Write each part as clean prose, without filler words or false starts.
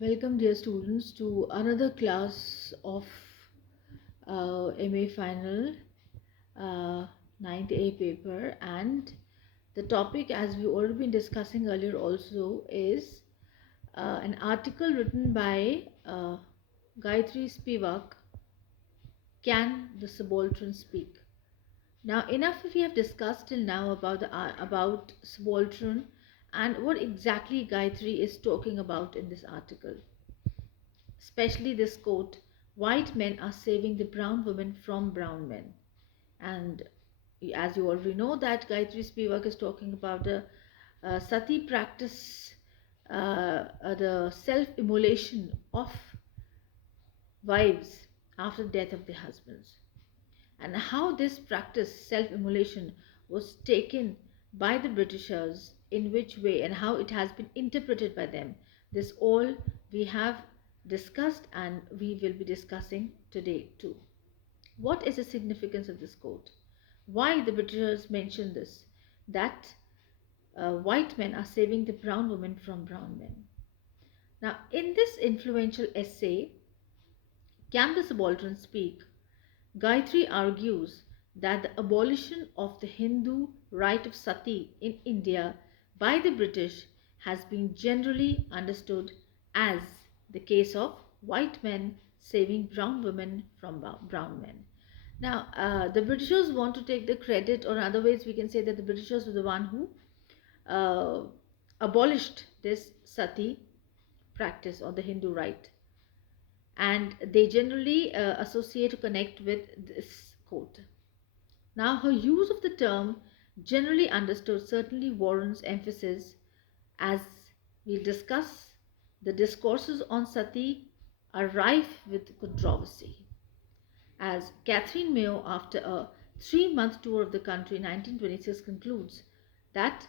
Welcome, dear students, to another class of MA Final uh, 9th A paper. And the topic, as we already been discussing earlier, also is an article written by Gayatri Spivak. Can the Subaltern speak? Now, enough we have discussed till now about about Subaltern and what exactly Gayatri is talking about in this article. Especially this quote, white men are saving the brown women from brown men. And as you already know, that Gayatri Spivak is talking about the sati practice, the self-immolation of wives after the death of their husbands, and how this practice, self-immolation, was taken by the Britishers, in which way and how it has been interpreted by them. This all we have discussed and we will be discussing today too. What is the significance of this quote? Why the Britishers mention this? That white men are saving the brown women from brown men. Now, in this influential essay, Can the Subaltern Speak? Gayatri argues that the abolition of the Hindu right of sati in India by the British has been generally understood as the case of white men saving brown women from brown men. Now, the Britishers want to take the credit, or in other ways, we can say that the Britishers were the one who uh, abolished this sati practice or the Hindu right, and they generally associate or connect with this quote. Now, her use of the term generally understood certainly warrants emphasis. As we'll discuss, the discourses on sati are rife with controversy. As Catherine Mayo, after a 3-month tour of the country in 1926, concludes that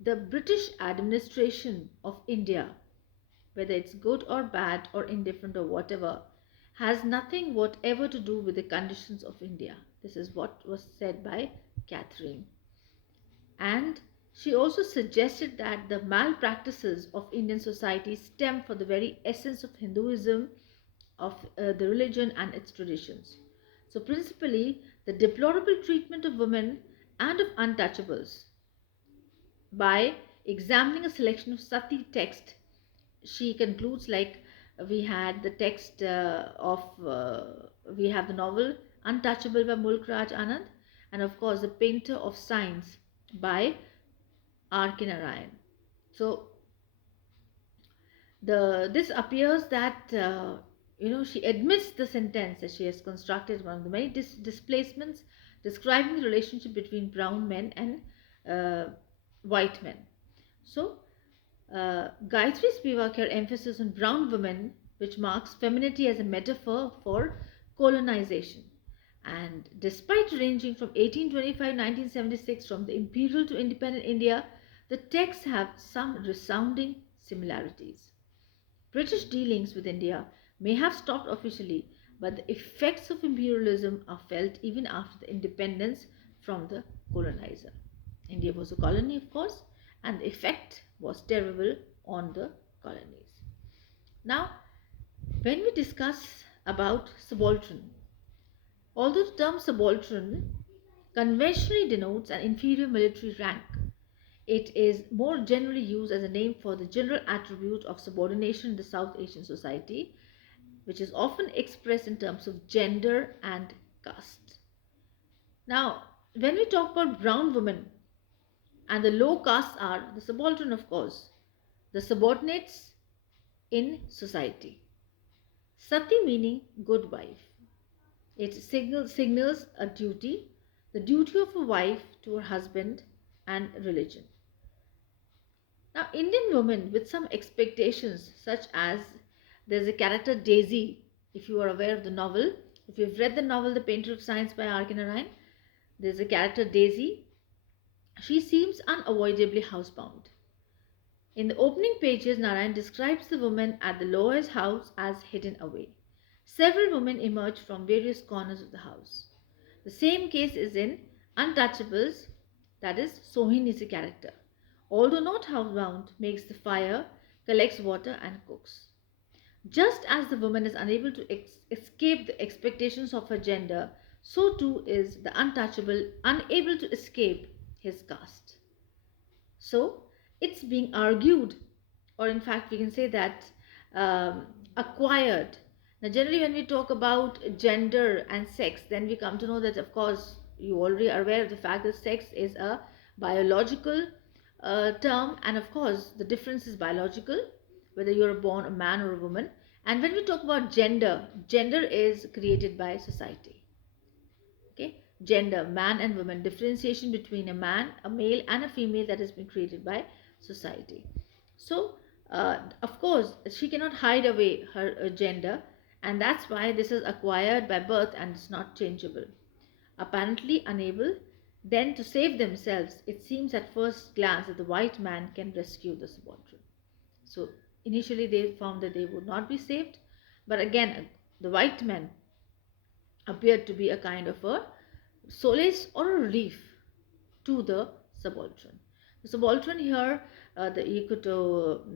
the British administration of India, whether it's good or bad or indifferent or whatever, has nothing whatever to do with the conditions of India. This is what was said by Catherine. And she also suggested that the malpractices of Indian society stem from the very essence of Hinduism, of the religion and its traditions. So, principally, the deplorable treatment of women and of untouchables. By examining a selection of Sati text, she concludes like we had the text we have the novel Untouchable by Mulk Raj Anand, and of course the Painter of Signs by R.K. Narayan. So this appears that she admits the sentence that she has constructed one of the many displacements describing the relationship between brown men and uh, white men. So Gayatri Spivak here emphasis on brown women, which marks femininity as a metaphor for colonization. And despite ranging from 1825-1976 from the imperial to independent India, the texts have some resounding similarities. British dealings with India may have stopped officially, but the effects of imperialism are felt even after the independence from the colonizer. India was a colony, of course, and the effect was terrible on the colonies. Now, when we discuss about subaltern, although the term subaltern conventionally denotes an inferior military rank, it is more generally used as a name for the general attribute of subordination in the South Asian society, which is often expressed in terms of gender and caste. Now, when we talk about brown women, and the low castes are the subaltern, of course, the subordinates in society. Sati meaning good wife. It signals a duty, the duty of a wife to her husband and religion. Now, Indian women with some expectations, such as there's a character Daisy, if you are aware of the novel, if you've read the novel The Painter of Signs by R.K. Narayan, there's a character Daisy. She seems unavoidably housebound. In the opening pages, Narayan describes the woman at the lawyer's house as hidden away. Several women emerge from various corners of the house. The same case is in Untouchables, that is, Sohin is a character. Although not housebound, makes the fire, collects water and cooks. Just as the woman is unable to escape the expectations of her gender, so too is the untouchable unable to escape his caste. So it's being argued, or in fact, we can say that acquired. Now, generally, when we talk about gender and sex, then we come to know that, of course, you already are aware of the fact that sex is a biological term, and of course, the difference is biological, whether you're born a man or a woman. And when we talk about gender, gender is created by society. Okay, gender, man and woman, differentiation between a man, a male and a female, that has been created by society. So of course she cannot hide away her gender, and that's why this is acquired by birth and it's not changeable. Apparently unable then to save themselves, it seems at first glance that the white man can rescue the subaltern. So initially they found that they would not be saved, but again the white man appeared to be a kind of a solace or a relief to the subaltern. The subaltern here, you could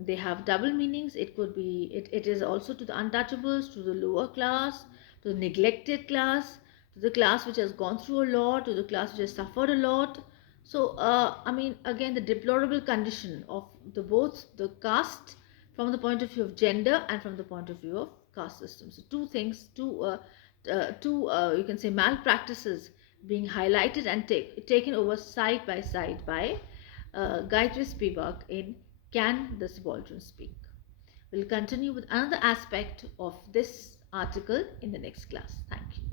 they have double meanings. It could be it is also to the untouchables, to the lower class, to the neglected class, to the class which has gone through a lot, to the class which has suffered a lot. So I mean again the deplorable condition of the both the caste from the point of view of gender and from the point of view of caste system. So two things, two you can say malpractices being highlighted and taken over side by Gayatri Spivak in Can the Subaltern Speak? We'll continue with another aspect of this article in the next class. Thank you.